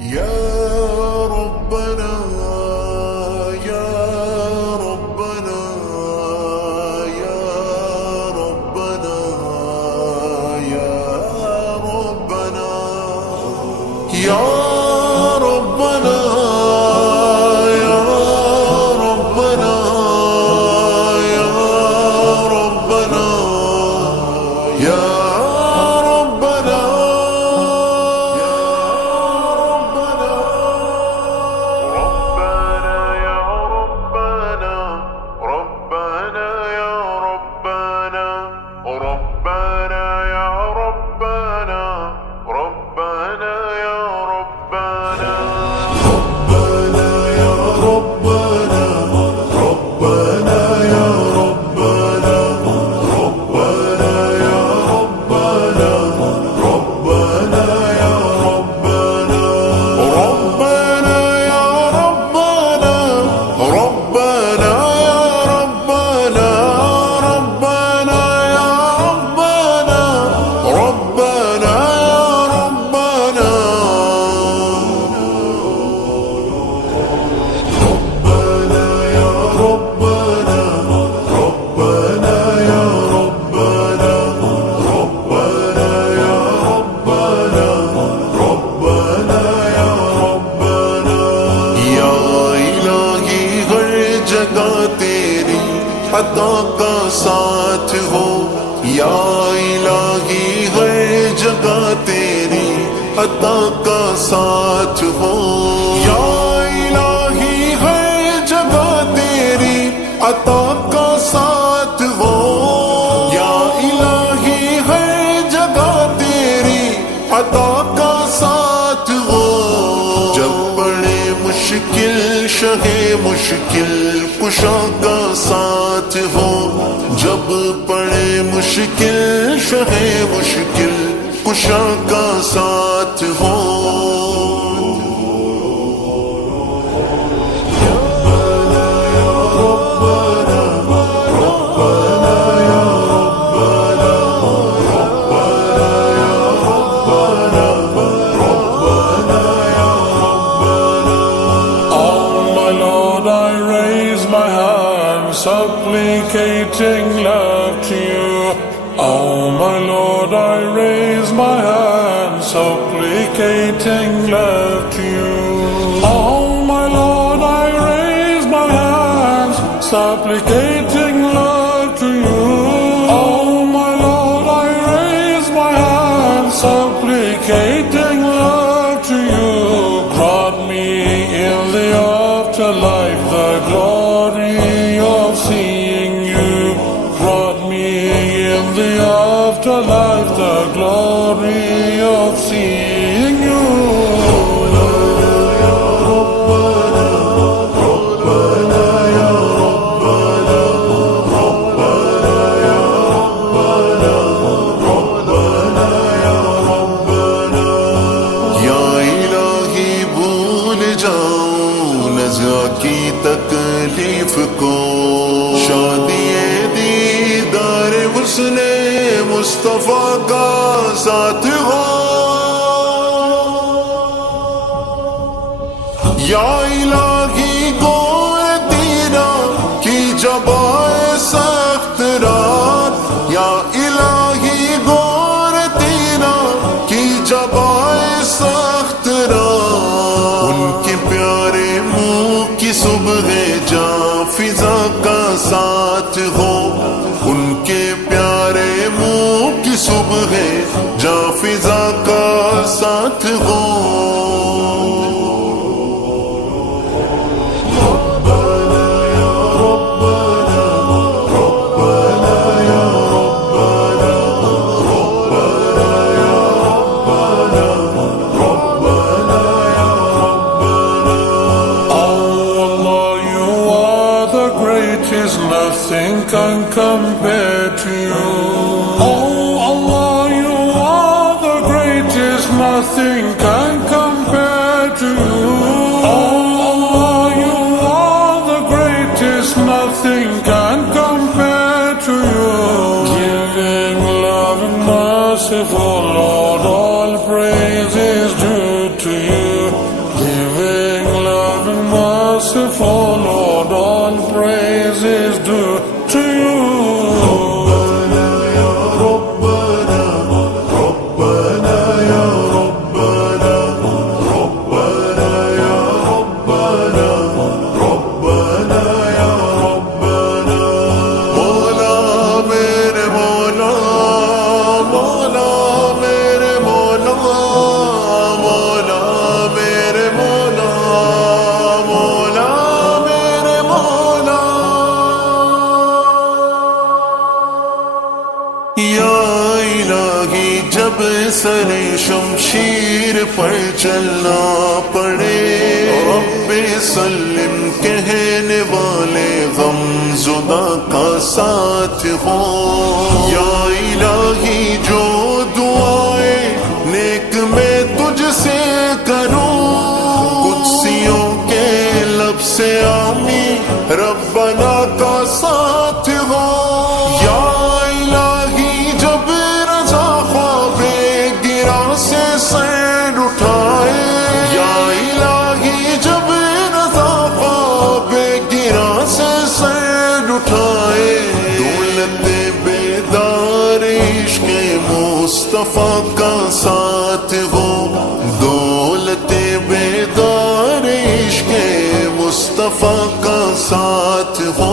يا ربنا يا ربنا يا ربنا يا ربنا يا ربنا يا ربنا يا ربنا يا ربنا अता का साथ हो या इलाही, हर जगह तेरी अता का साथ हो या इलाही, हर जगह तेरी अता का साथ हो या इलाही, हर जगह तेरी अता का साथ हो। जब बड़े मुश्किल शहे मुश्किल कुशा का साथ हो, जब पड़े मुश्किल शहे मुश्किल कुशा का साथ हो। Supplicating love to you, oh my Lord, I raise my hand, supplicating love to you. Oh my Lord, I raise my hands, supplicating love to you. Oh my Lord, I raise my hands, supplicating love to you. Grant me in the afterlife the glory of seeing you. Brought me in the afterlife the glory of seeing you. या इलाही भूल जाऊं नज़ा की तकलीफ को, शादिए दीदार हुस्ने मुस्तफा का साथ हो या इलाही, गोर दीना की जबाए सख्त रात या इलाही, गोर दीना की जबाए सख्त रात। उनके प्यारे मुंह की सुबह जा फिजा का साथ हो, उनके प्यारे मुंह की सुबह जा फिजा का साथ हो। Nothing can compare to you. Oh Allah, you are the greatest, nothing can compare to you. Oh Allah, you are the greatest, nothing can compare to you. Giving, loving, merciful Lord, all praise is due to you. चलना पड़े। रब्बे सल्लिम कहने वाले गमज़ुदा का साथ हो। या इलाही जो दुआए नेक मैं तुझसे करूं, कुदसियों के लब से आमी रब्बना का साथ हो। या इलाही जब रज़ा ख्वाबे गिरा से सर उठाए, या इलाही जब रज़ा ख्वाबे गिरा से सर उठाए, दौलते बेदार इश्क़ मुस्तफ़ा का साथ हो। दौलते बेदार इश्क़ मुस्तफ़ा का साथ हो।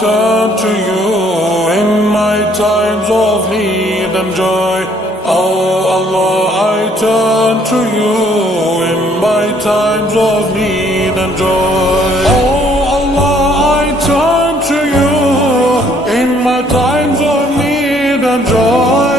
Turn to you in my times of need and joy. Oh Allah, I turn to you in my times of need and joy. Oh Allah, I turn to you in my times of need and joy.